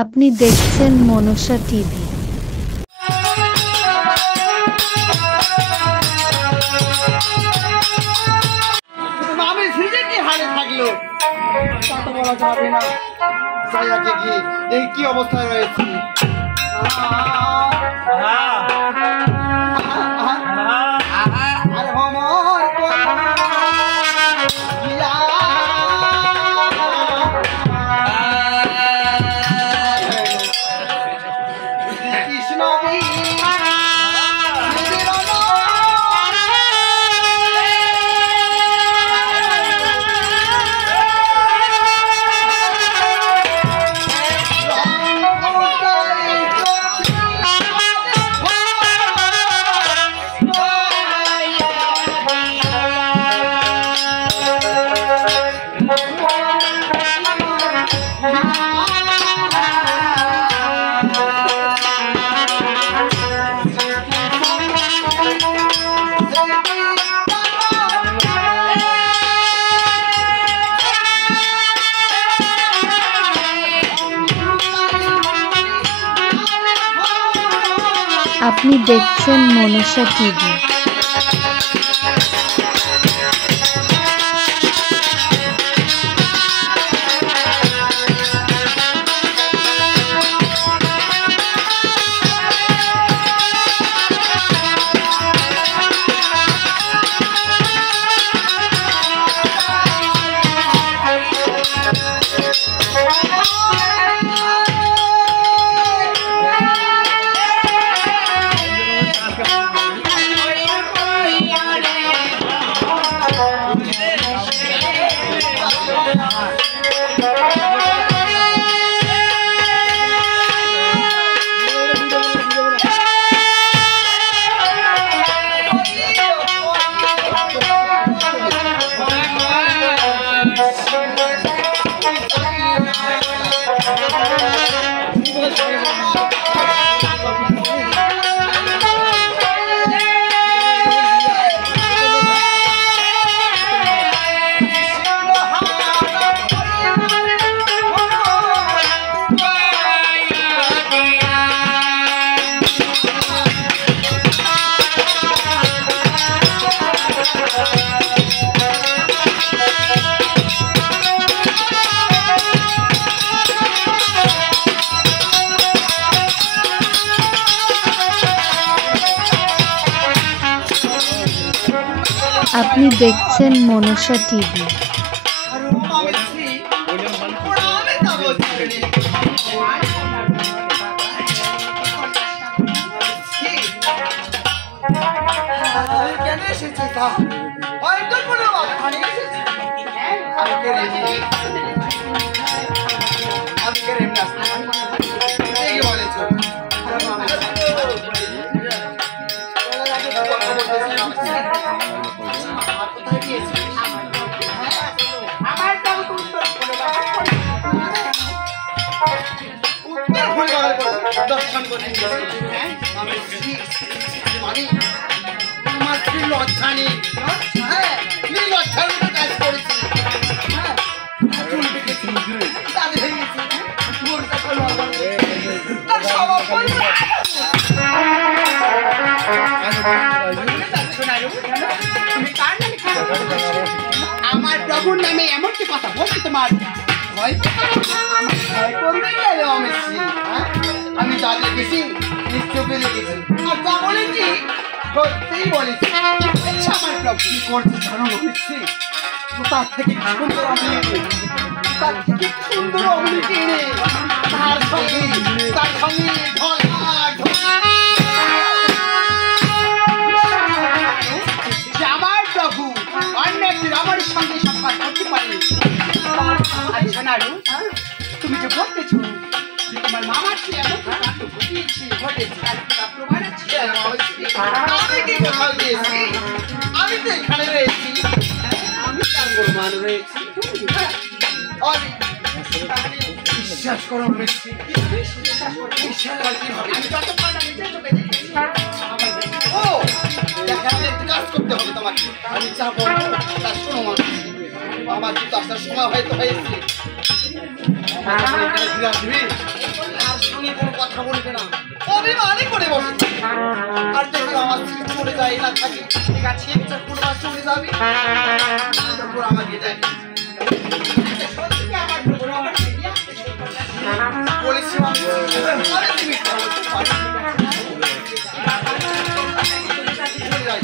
আপনি দেখছেন মনসা টিভি। আমি ফিরে কি হালে থাকলো তা তো বলা যাবে না। যাই আগে গিয়ে এই কি অবস্থায় রয়েছে। আর ভ্রমণ আপনি দেখছেন মনসা টিভি। আপনি দেখছেন মনসা টিভি। আমার প্রভুর নামে এমন কি কথা বলছি তোমার ভয় করবে গেল আমি যা লিখেছি নিশ্চয়ই লিখেছি আর যা বলেছি সত্যিই বলেছি। আমার প্রভু কি করছে জানো বলেছি তার থেকে সুন্দর আমি কিনে তার সঙ্গে আমার প্রভু অন্য একটি আমার সঙ্গে সংবাদ করতে পারেনি। তুমি যে বলতেছো যে তোমার মামার ছেলে এমন আমি তো এখানে রয়েছি, আমি তার প্রমাণ রয়েছি। বিশ্বাস করো রয়েছি, আমি যতক্ষণ নিজের চোখে দেখেছি ও একটু কাজ করতে হবে তোমাকে। আমি যা বলবো তা শোনো, আমার কিন্তু আসার সময় হয়তো হয়েছে। আর শুনে কোনো কথা বলবে না, অভিমানই করে বসে। আর যদি আমার স্ত্রী চলে যায় না থাকে, ঠিক আছে চক্কর মাস চলে যাবে, তারপর আমাকে দেয় বলেছি তাহলে চলে যাই।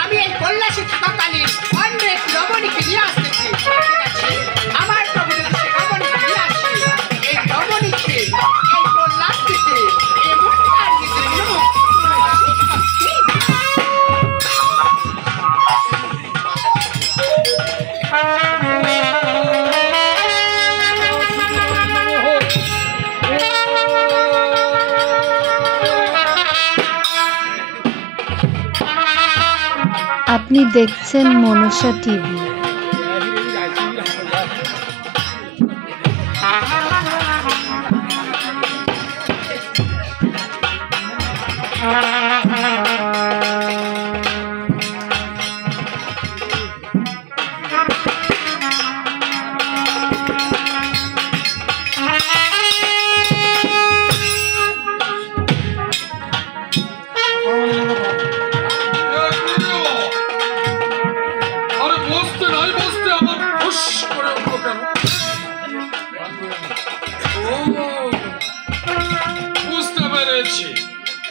আমি এই কল্যাশী থাকাকালীন অন্য এক রমণীকে নিয়ে আসতেছি। ঠিক আছে, আমার প্রভু যদি সে রমণীকে নিয়ে আসে, এই রমণীকে এই কল্যাণ থেকে এমন তার নিজের লোক আপনি দেখছেন মনসা টিভি।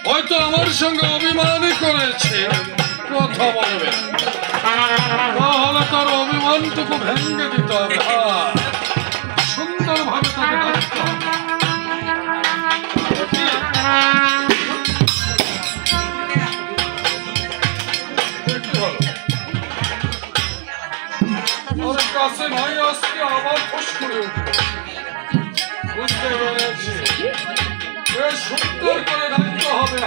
হয়তো আমার সঙ্গে অভিমানই করেছে, কথা বলবে তাহলে তার অভিমানটুকু ভেঙে দিতে হবে। সুন্দরভাবে তাকে ডাকতে হবে। ওর কাছে নয় আজকে আবার ফোস করে উঠবে। বুঝতে পেরেছি, সুন্দর করে ডাকতে হবে।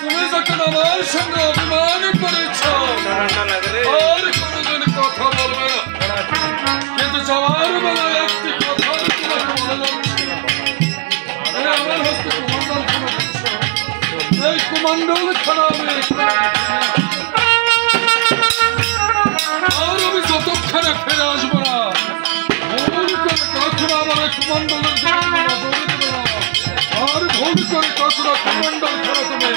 তুমি যখন আমার সঙ্গে অভিমান করেছ আর কোনোদিন কথা বলবে না, কিন্তু যাওয়ার বেলায় একটি কথা তোমাকে বলে যাচ্ছে। আমার হস্তে কুমন্ডল করে দিচ্ছ, এই কুমন্ডল খারাপে আর আমি যতক্ষণে ফিরে আসবো না, ভুল করে কখনো আমার কুমন্ডলের আর ভুল করে কখনো কুমন্ডল খেলো তুমি।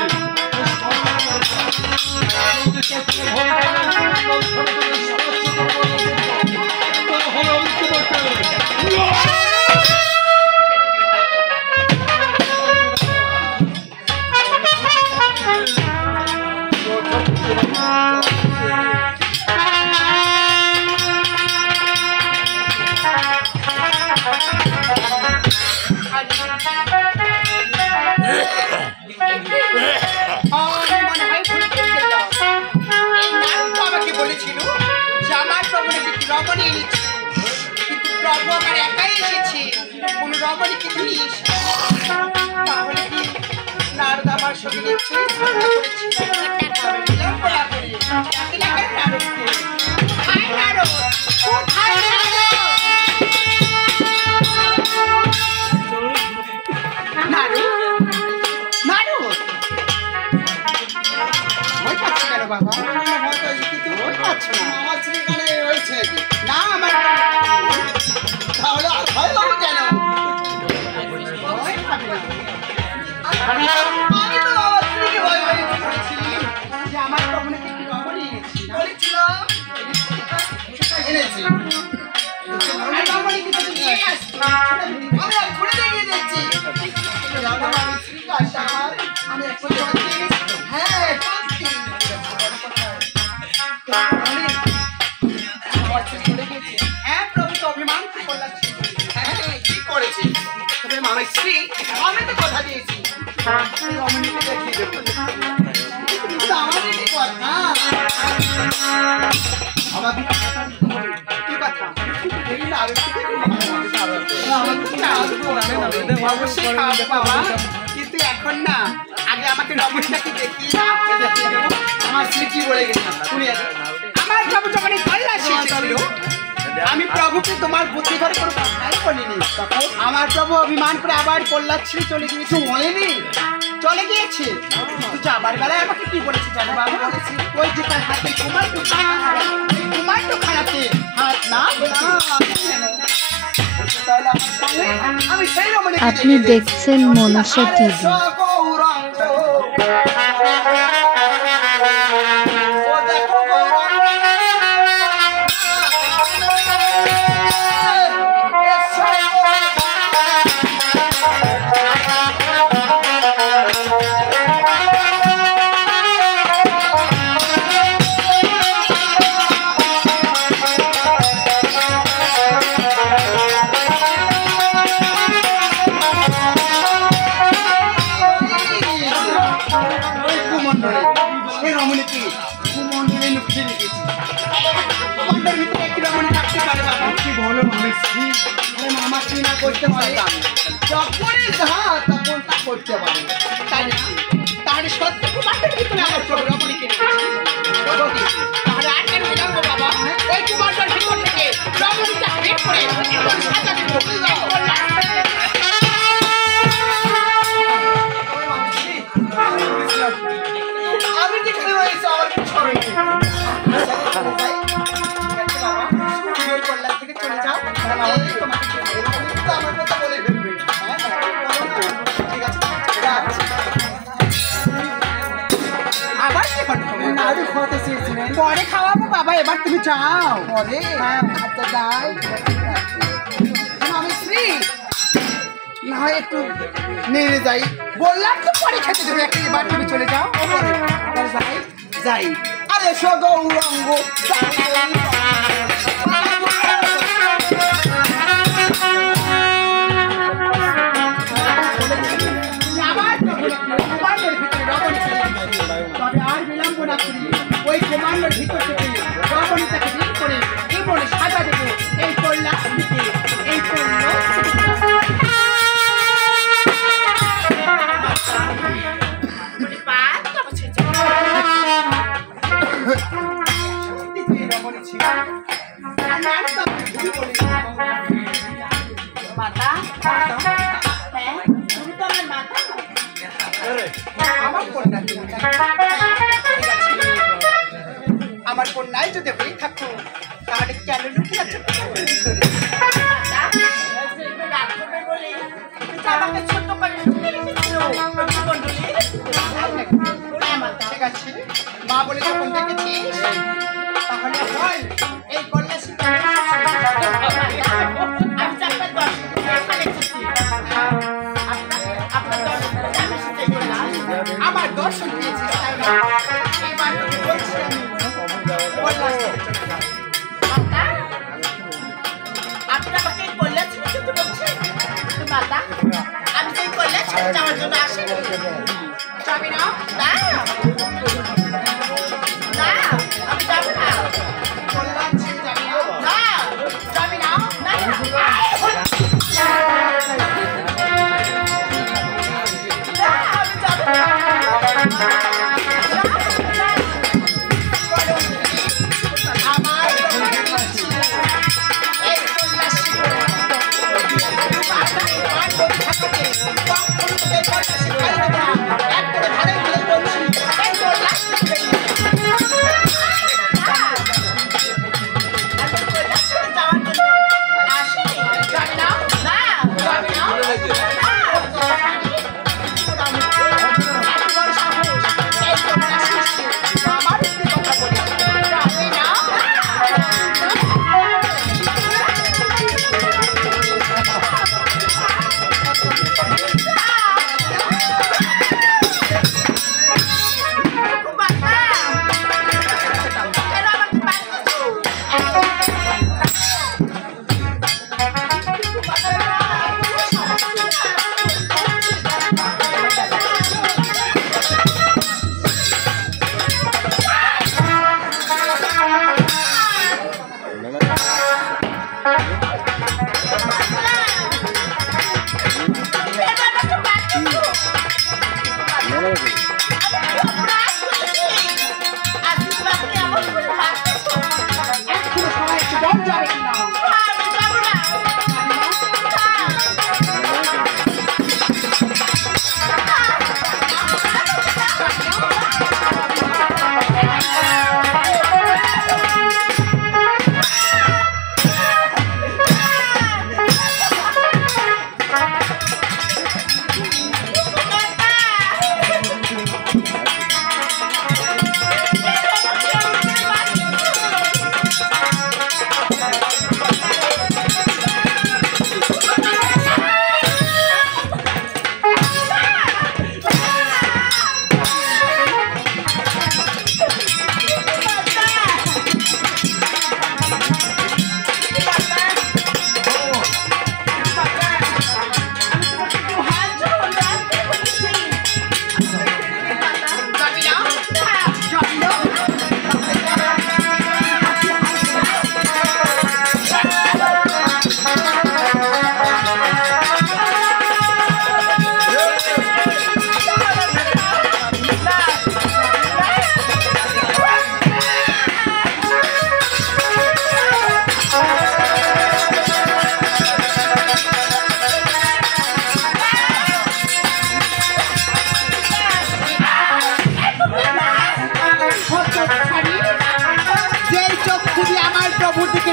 তাহলে আমি তোমাকে আমাকে বলেছিল যে আমার প্রভু নাকি রমণী এনেছে, কিন্তু প্রভু আমার একাই এসেছে, কোন রমণী কিন্তু নিয়ে এসেছে। তাহলে কি নারদ আমার সঙ্গে নিশ্চয়ই ঝগড়া করেছিল? তবে বিলম্বনা করে ডাকিলাম নারদকে। হায় নারদ, কোথায় নারদ? নারদ, নারদ, ভয় পাচ্ছি কেন বাবা? ভয় পাচ্ছ না? আমার সেখানে রয়েছে না, আমার তাহলে আর ভয় পাবো কেন? ভয় পাবে না। আমি তো আমার স্ত্রীকে ভয় ভয় করেছি যে আমার প্রভু নাকি একটি রমণী এনেছি। বলেছিলাম এনেছি। আর রমণী কিন্তু নিয়ে আসছে। আমি আর ঘুরে দেখিয়ে দিচ্ছি। আমার স্ত্রীকে আসছে আমার, আমি এখন হ্যাঁ সত্যি। আমার স্ত্রী চলে গেছে। হ্যাঁ প্রভু, তো অভিমান করলাম। হ্যাঁ কি করেছি? তবে আমার স্ত্রী আমি তো কথা দিয়েছি রমণীকে দেখিয়ে দেবো। তো আমারই কি কথা আমাকে কি কথা দেখি না আগে থেকে অবশ্যই খাওয়াবো বাবা, কিন্তু এখন না, আগে আমাকে রমণীটাকে দেখিয়ে দাও। আমার স্ত্রী কি বলে গেছে শুনি আগে আমার প্রভু যখন এই কল্যাণ এসেছিল, আমি প্রভুকে তোমার বুদ্ধি ধরে কোনো কথাই বলিনি। আমার প্রভু অভিমান করে আবার কল্যাণ ছেড়ে চলে গিয়েছে। বলেনি চলে গিয়েছে, কিন্তু যাবার বেলায় আমাকে কি বলেছে জানো বাবু? বলেছি ওই যে তার হাতে কুমারটো খানাতে হাত না তাহলে আমার সঙ্গে আমি সেই রমণীকে আপনি দেখছেন মনসা টিভি। গৌরাঙ্গ ও দেখো গৌরাঙ্গ করতে পারে যখনই যা তখন তা করতে পারে তাই নাকি? তাহলে সত্যি কুমারটার ভিতরে আমার প্রভু রমণীকে রেখেছে। তাহলে আর কেন বিলম্ব বাবা? ওই কুমারটার ভিতর থেকে রমণীটা বের করে এমন সাজা দেবো, আমি যেখানে রয়েছি আমার কল্যাণ থেকে চলে যাও, এই তোমাকে আমার কথা বলে ফেলবে ঠিক আছে। আবার কি করতে নাড়ু খাওয়াতে চেয়েছিলেন পরে খাওয়াবো বাবা, এবার তুমি যাও। পরে আচ্ছা যাই আমি শ্রী না হয় একটু নেড়ে যাই বললাম তো পরে খেতে দেবে, একটা এবার তুমি চলে যাও। যাই যাই আরে সো গৌরাঙ্গ আবার কুমারের ভিতরে রমণী চলে গেছে। তবে আর বিলম্ব না করি ওই কুমারের ভিতর থেকে রমণীটাকে বের করে এই বলে সাজা দেবো, এই কল্যাণ দিকে এই করল রমণী ছিল মাতা, হ্যাঁ তুমি তো আমার মাতা, আমার কন্যা তুমি। আমার কন্যায় যদি হয়ে থাকো তাহলে কেন লুকিয়ে আছো? আমাকে ছোট করে লুকিয়ে রেখেছিল ঠিক আছে, মা বলে যখন দেখেছিস তাহলে বল এই কন্যা আমি চারটা দশ আমার দর্শন পেয়েছি, এবার বলছি আপনি আমাকে কল্যাণ ছেড়ে যেতে বলছেন? মাতা, আমি সেই কল্যাণ ছেড়ে যাওয়ার জন্য আসিনি। যাবি না? না না, আমি যাবো না। কল্যাণ ছেড়ে যাবি না? না, যাবি না? না আমি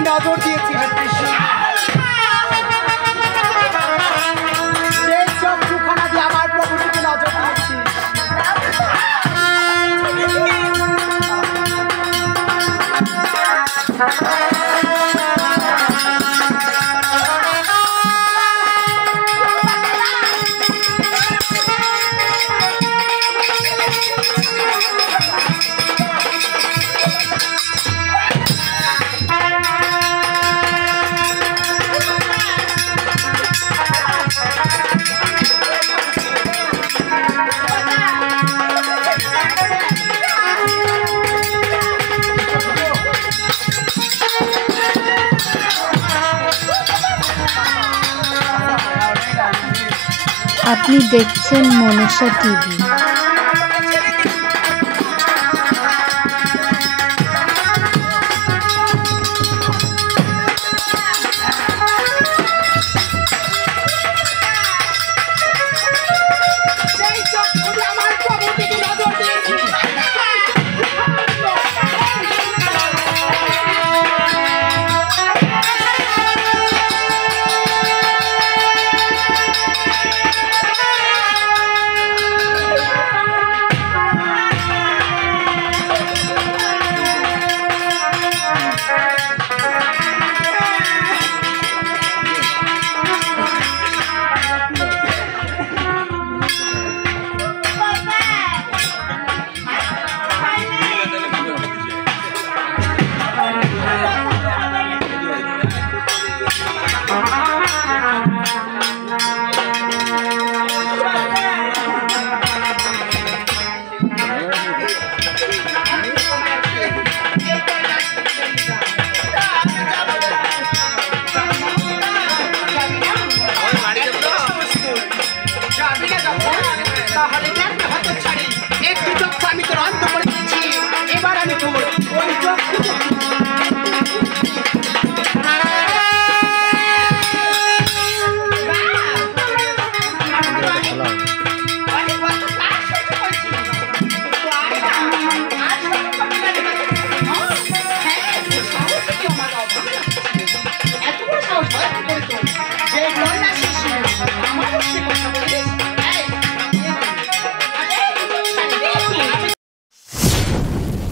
নজর দিয়েছি সেই চক্ষুখানা দিয়ে আমার প্রভুর দিকে নজর দিয়েছি। আপনি দেখছেন মনসা টিভি।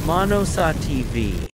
Manosa TV.